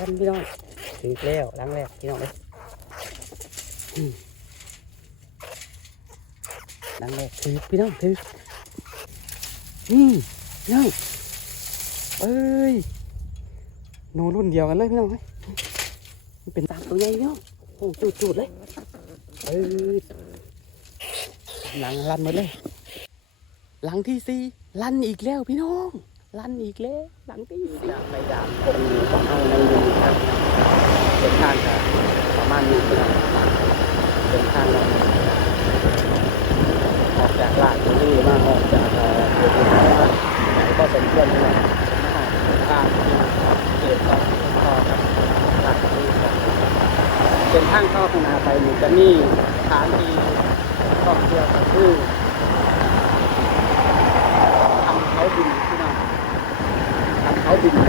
ก่อนพี่น้องถึงแล้วหลังแรกพี่น้องเลยอืมหลังแรกถือพี่น้องถืออืมพี่น้องเอ้ยโนรุ่นเดียวกันเลยพี่น้องเอ้ยมันเป็นตามตัวใหญ่พี่น้องโอ้จุดๆเลยเอ้ยหลังลันหมดเลย หลังที่สี่ลันอีกแล้วพี่น้อง ลั่นอีกแล้วหลังที่สี่ไปดามคงของเอาในยุงครับเป็นทางจะประมาณนี้พี่น้องเป็นทางเราออกจากลาดบุรีมาออกจากเออเขตอุดรมาไหนก็สมควรพี่น้องมาออกทางเขตต่อต่อครับลาดบุรีครับเป็นทางเข้าข้างหน้าไปมันจะมีสถานที่ท่องเที่ยวก็คือทำเขาดินพี่น้องทำ เขาดินเข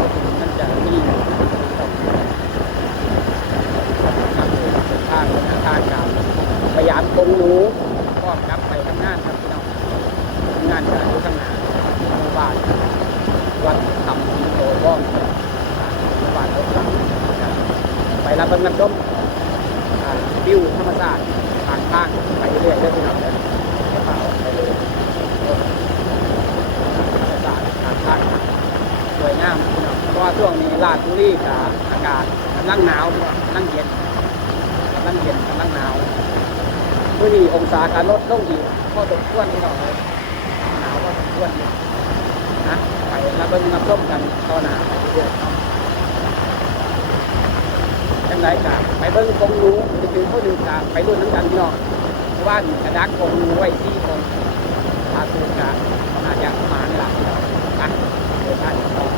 าดินมันจะมีทางทางทางการพยายามคงหนูก็กลับไปทำงานครับพี่น้องทำงานจะอยู่ข้างหน้าหมู่บ้านวัดทำสิงโตบ้องหมู่บ้านรถทำไปรับเบิ่งน้ำต้มอ่าวิวธรรมชาติทางข้างไปเรื่อยๆเรื่อยๆพี่น้องเลย ให้เปล่าไปเลยอากาศทางภาค สวยงามเพราะว่าช่วงนี้ลาดบุรีกับอากาศกำลังหนาวพี่งกำลังเย็นกำลังเย็นกำลังหนาวเมื่อนี้องศาการลดลงอีกก็ตกท่วนี่หน้อยหนาวก็ตกท่วนี่นะไปแล้วเบิ่งน้ำส้มกันต่อหนาไปเรื่อยๆเนาะจังไรกะไปเบิ่งกงหนูจะคือผู้ดูกะไปรุ่นน้ำกันพี่น้องว่านกระดักคงรู้ไว้ที่คงพาตูกะอาจจะมาในหลักเราอะ เ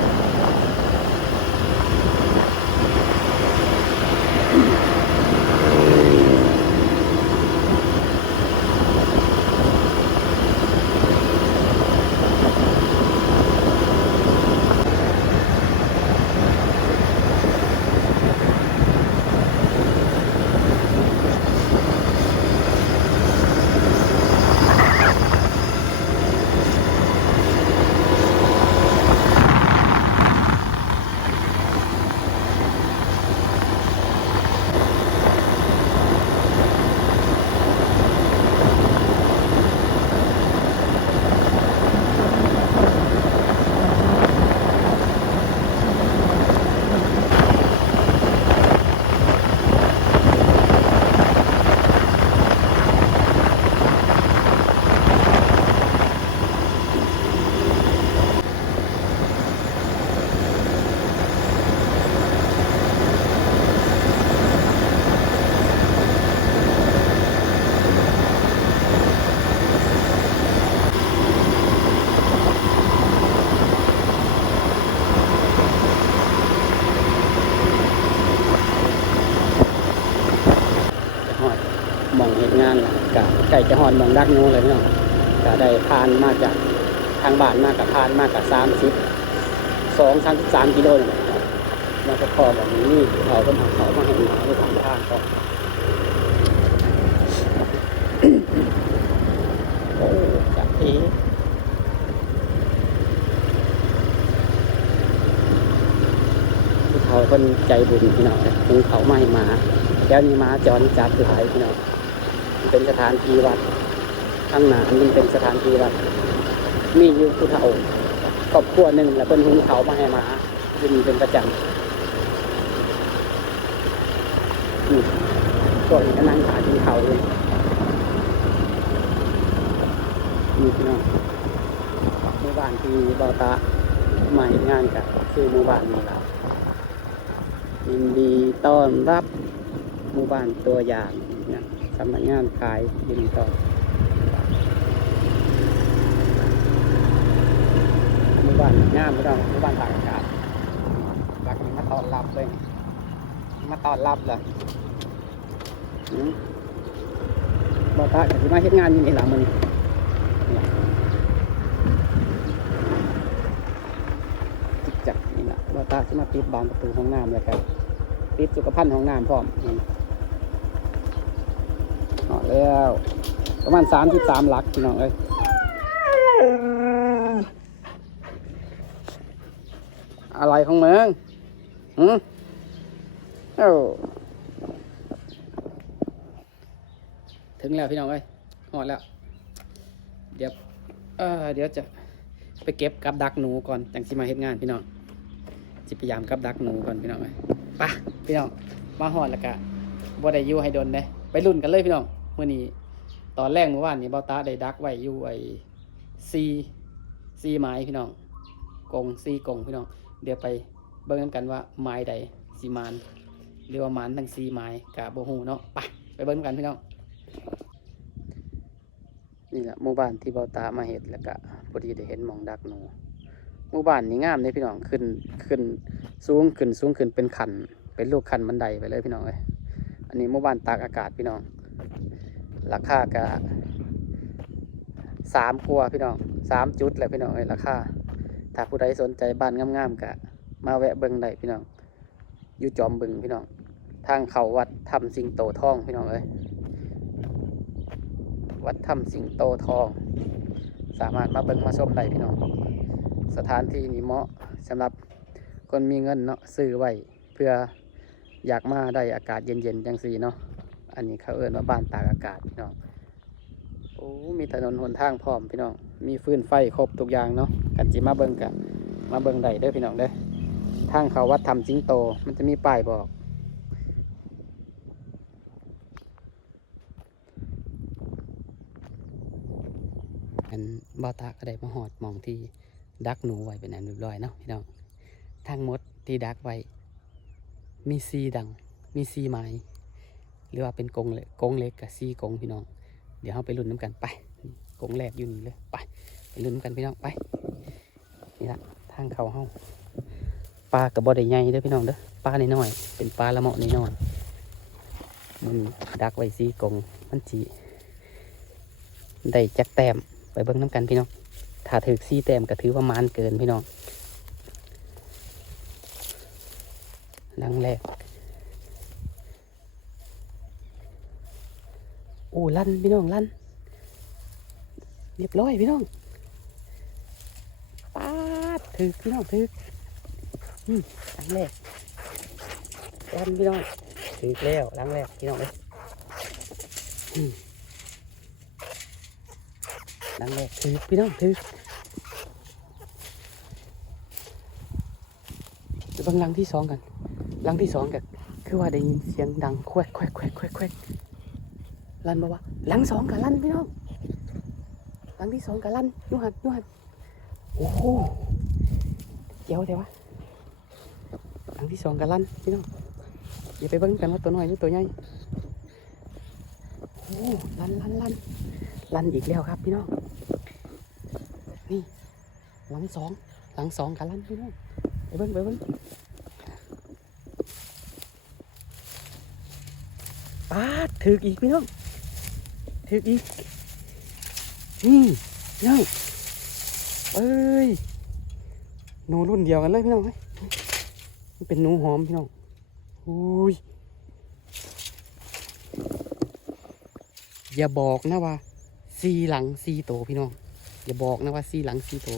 จะหอดหมองดักนู้นเลยพี่น้องกะได้ผ่านมาจากทางบ้านมากกับผ่านมากกับสามสิบสองสามสิบสามกิโลนี่แหละครับแล้วก็พอแบบนี้เขาก็มาเขามาให้มาด้วยทางทางก็โอ้จับเอเขาคนใจบุญพี่น้องนะคงเขาไม่มา แล้วนี่มาจรจัดหลายพี่น้อง เป็นสถานที่วัดข้างหน้ามันเป็นสถานที่วัด มีอยู่ผู้เฒ่าครอบครัวหนึ่งแล้วเป็นหุงเขามาให้หมาอยู่นี่เป็นประจำนี่พวกนี้ก็นั่งขากินเขาเลยมีพี่น้องหมู่บ้านที่บอตามาเห็นงานกับคือหมู่บ้านนี้ครับยินดีต้อนรับหมู่บ้านตัวอย่างนะ สำนักงานขายยินต้อหมู่บ้านงามพี่น้องหมู่บ้านต่ากอากาศรักนี้มาตอนรับเลยมาตอนรับเลยอืมบอตาจะมาเห็นงานอยู่ในหลังมันจิกจักนี่แหละเราตาจะมาปิดบานประตูห้องน้ำแล้วกันปิดสุขภัณฑ์ห้องน้ำพร้อม นี่ออกแล้ว ประมาณสามสิบสามหลักพี่น้องเอ้ยอะไรของมึงหืมเอ้าถึงแล้วพี่น้องเอ้ยหอดแล้ว เดี๋ยวเออเดี๋ยวจะไปเก็บกับดักหนูก่อนจังสิมาเฮ็ดงานพี่น้องจิพยายามกับดักหนูก่อนพี่น้องเอ้ยไปะพี่น้องมาหอดแล้วกะบ่ได้อยู่ให้โดนเด้ไปรุ่นกันเลยพี่น้อง เมื้อนี้ตอนแรกเมื่อวานนี้เบาตาได้ดักไว้อยู่ไอ้ซีซีไม้พี่น้องกงซีกงพี่น้อง เดี๋ยวไปเบิ่งนำกันว่าไม้ใดสีมานหรือว่ามันทั้งซีไม้กะโบฮูเนาะไปไปเบิ่งนำกันพี่น้องนี่แหละหมู่บ้านที่เบาตามาเห็ดแล้วก็พอดีได้เห็นมองดักหนูหมู่บ้านนี้งามเลยพี่น้องขึ้นขึ้นสูงขึ้นสูงขึ้นเป็นขันเป็นลูกขันบันไดไปเลยพี่น้องเลยอันนี้หมู่บ้านตากอากาศพี่น้อง ราคาก็สามกัวพี่น้องสามจุดแหละพี่น้องเลยราคาถ้าผู้ใดสนใจบ้านงามๆก็มาแวะเบิ่งได้พี่น้องอยู่จอมบึงพี่น้อง ทางเขาวัดทำสิงโตทองพี่น้องเอ้ยวัดถ้ำสิงโตทอง สามารถมาเบิ่งมาชมได้พี่น้อง สถานที่นี้เหมาะสำหรับคนมีเงินเนาะซื้อไว้เพื่ออยากมาได้อากาศเย็นๆจังสีเนาะ อันนี้เขาเอิ้นว่าบ้านตากอากาศพี่น้องโอ้มีถนนหนทางพร้อมพี่น้องมีฟืนไฟครบทุกอย่างเนาะกันจิมาเบิ่งกันมาเบิ่งได้เด้อพี่น้องเด้อทางเขาวัดถ้ำสิงโต มันจะมีป้ายบอก อันบ่าตาก็ได้มาหอดมองที่ดักหนูไว้เป็นอันเรียบร้อยเนาะพี่น้องทั้งหมดที่ดักไว้มีซีดัง มีซีไม้ หรือว่าเป็นกงเล็กกงเล็กกับซีกงพี่น้อง เดี๋ยวเราไปลุ้นน้ำกันไปกงแรกอยู่นี่เลยไปไปลุ้นน้ำกันพี่น้องไปนี่ละทางเขาเฮาปลากับบ่ได้ใหญ่เด้อพี่น้องเด้อปลาน้อยเป็นปลาละเมาะน้อยมันดักไว้ซีกงมันจีได้จักแต้มไปเบิ่งน้ำกันพี่น้องถ้าถือซี่แต้มก็ถือว่ามานเกินพี่น้องลังแรก โอ้ ลั่นพี่น้องลั่นเรียบร้อยพี่น้องปาดถือพี่น้องถืออืมลังแรกลั่นพี่น้องถือแล้วลังแรกพี่น้องเลยอืมดังเลยถือพี่น้องถือบังลังที่สองกันลังที่สองกันคือว่าได้ยินเสียงดังแควกแควกแควกแควกแควก ลั่นบอกว่าหลังสองกับลั่นพี่น้องหลังที่สองกับลั่นยูหันยูหันโอ้โหเจ๋วแต่วะหลังที่สองกับลั่นพี่น้องอย่าไปเบิ่งกันว่าตัวน้อยหรือตัวใหญ่โอ้ลั่นลั่นลั่นลั่นอีกแล้วครับพี่น้องนี่หลังสองหลังสองกันลั่นพี่น้องไปเบิ้งไปเบิ้งปาดถืออีกพี่น้อง ถืออีกนี่พี่น้องเอ้ยหนูรุ่นเดียวกันเลยพี่น้องเฮ้ยมันเป็นหนูหอมพี่น้องอุ้ยอย่าบอกนะว่าสีหลังสีโตพี่น้อง อย่าบอกนะว่าซีหลังซีโต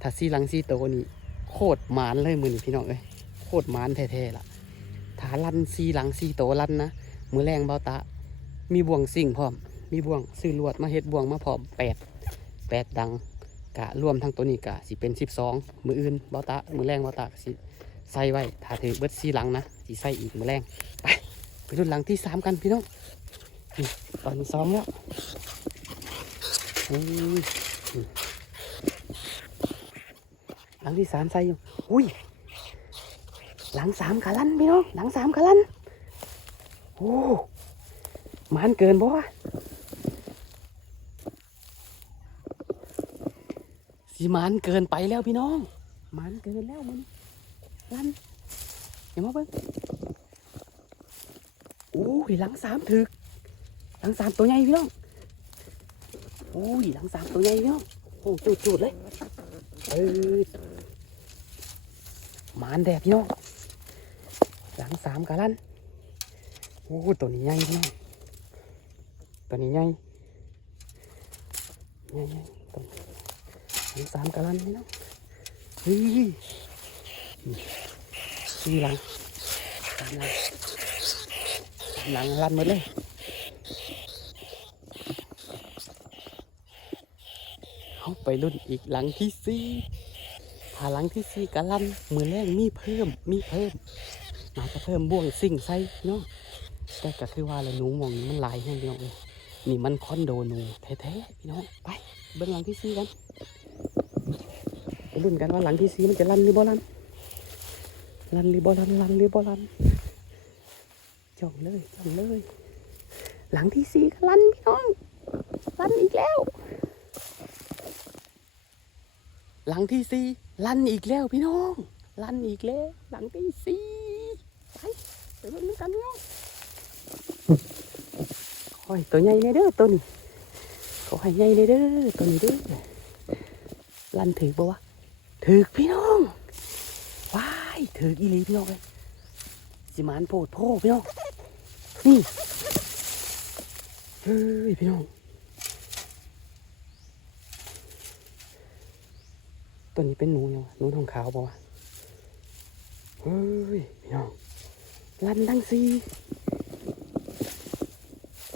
ถ้าซีหลังซีโตนี่โคตรหมานเลยมือนี่พี่น้องเอ้ยโคตรหมานแท้ๆล่ะถ้าลันซีหลังซีโตลันนะมือแรงเบาตามีบ่วงสิ่งพร้อม มีบ่วงซื้อลวดมาเฮ็ดบ่วงมาพร้อมแปดแปดดังกะรวมทั้งตัวนี้กะสิเป็นสิบสองมืออื่นบาตามือแรงบาตาก็สิใส่ไว้ถ้าถือเบิดซีหลังนะสิใส่อีกมือแรงไปไปรุ่นหลังที่สามกันพี่น้องตอนซ้อมแล้วหลังที่สามใส่อยู่อุ้ยหลังสามกะลันพี่น้องหลังสามกะลันโอ้หมันเกินบ่วะ สีหมันเกินไปแล้วพี่น้องหมันเกินแล้วมันลันเห็นมาเบิ่งโอ้ยหลังสามถึกหลังสามตัวใหญ่พี่น้องโอ้ยหลังสามตัวใหญ่พี่น้องโอ้จุดจุดๆเลยเออหมานแดดพี่น้องหลังสามกะลันโอ้ตัวนี้ใหญ่พี่น้องตัวนี้ใหญ่ใหญ่ใหญ่ตัวหลัง สามกะลันพี่น้องเฮ้ยสี่หลังสามหลังสามหลังรันหมดเลยเขาไปรุ่นอีกหลังที่สี่ถ้าหลังที่สี่กะลันมือแรกมีเพิ่มมีเพิ่มน่าจะเพิ่มบ่วงสิ่งใส่เนาะแต่ก็คือว่าละหนูมองนี้มันหลายแห้งพี่น้องเลยนี่มันคอนโดหนูแท้ๆพี่น้องไปเบิ่งหลังที่สี่กัน ไปรุ่นกันว่าหลังที่สี่มันจะลั่นหรือบ่ลันลั่นหรือบ่ลันลั่นหรือบ่ลันจ้องเลยจ้องเลย หลังที่สี่ก็ลั่นพี่น้องลั่นอีกแล้ว หลังที่สี่ลั่นอีกแล้วพี่น้องลั่นอีกแล้วหลังที่สี่ไปไปเบิ่นกันพี่น้องคอยตัวใหญ่เลยเด้อตัวนี้ขอให้ใหญ่เลยเด้อตัวนี้เด้อลั่นถือปะวะ ถือพี่น้องว้ายถืออีหลีพี่น้องเลยสิมานโพดโพพี่น้องนี่เฮ้ยพี่น้องตัวนี้เป็นหนูยังวะหนูทองขาวปะวะเฮ้ยพี่น้องลันดังซี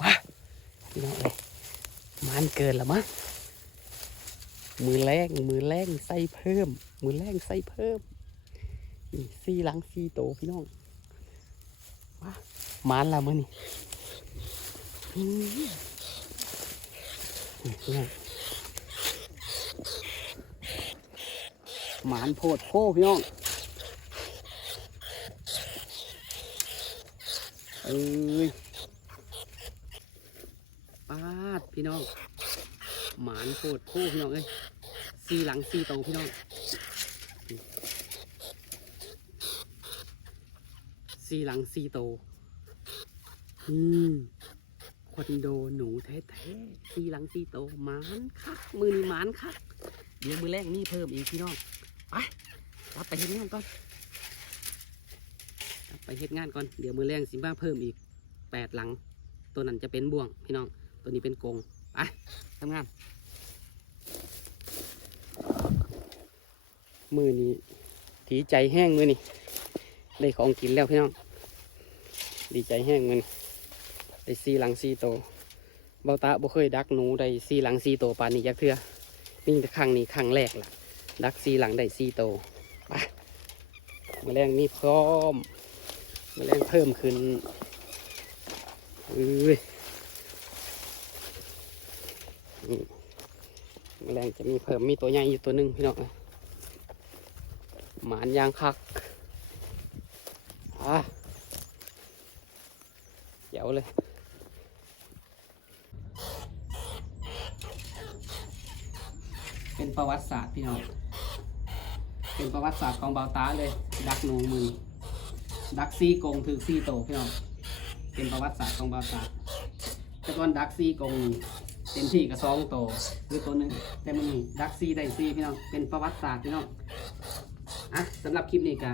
ว้าพี่น้องเลยมันเกินละมั้ง มือแรงมือแรงใส่เพิ่ม มือแรงใส่เพิ่มนี่ซีหลังซีโตพี่น้องว้ามันละมั้งนี่อืมนี่หมานโพดโพพี่น้องเอ้ยปาดพี่น้อง หมานโพดโพพี่น้องเอ้ย ซีหลังซีโตพี่น้องซีหลังซีโต อืมคอนโดหนูแท้ๆซีหลังซีโตหมานคัก มือนี่หมานคัก เดี๋ยวมือแรกนี่เพิ่มอีกพี่น้อง ไปรับไปเฮ็ดงานก่อนไปเฮ็ดงานก่อน เดี๋ยวมือแรงสิบ้าเพิ่มอีกแปดหลัง ตัวนั้นจะเป็นบ่วงพี่น้อง ตัวนี้เป็นกง ไปทำงาน มือนี้ดีใจแห้งมือนี่ได้ของกินแล้วพี่น้อง ดีใจแห้งมือนี่ได้ซีหลังซีโตเบาตาบ่เคยดักหนูได้ซีหลังซีโตวปานนี้ยักเทือนี่ครั้งนี้ครั้งแรกล่ะ ดักซีหลังได้ซีโตไปแมลงมีพร้อมแมลงเพิ่มขึ้นเอ้ยแมลงจะมีเพิ่มมีตัวใหญ่อยู่ตัวหนึ่งพี่น้อง หมานยางคักอะเดี๋ยวเลยเป็นประวัติศาสตร์พี่น้อง เป็นประวัติศาสตร์ของเบาตาเลย ดักหนูมือ ดักซี่กงถือซี่โตพี่น้อง เป็นประวัติศาสตร์ของเบาตาแต่ก่อนดักซี่กงเต็มที่กับสองโตหรือตัวหนึ่งแต่มันดักซี่ได้ซี่พี่น้อง เป็นประวัติศาสตร์พี่น้อง อะสำหรับคลิปนี้ก็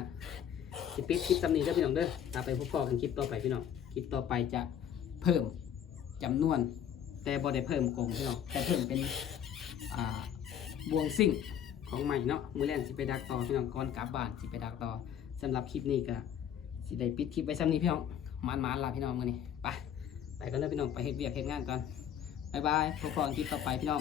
สิปิดคลิปตำนี้เด้อพี่น้องเด้อตาไปพบกันคลิปต่อไปพี่น้องคลิปต่อไปจะเพิ่มจำนวน แต่บ่ได้เพิ่มกงพี่น้องแต่เพิ่มเป็นอ่าบวงซิ่งของใหม่เนาะมือแรกสิไปดักต่อพี่น้องก่อนกลับบ้านสิไปดักต่อสำหรับคลิปนี้ก็สิได้ปิดคลิปไว้ซ้ำนี้พี่น้องมานมานลาพี่น้องมือนี้ไปไปกันเลยพี่น้องไปเฮ็ดเวียกเฮ็ดงานก่อนบายบายพบกันคลิปต่อไปพี่น้อง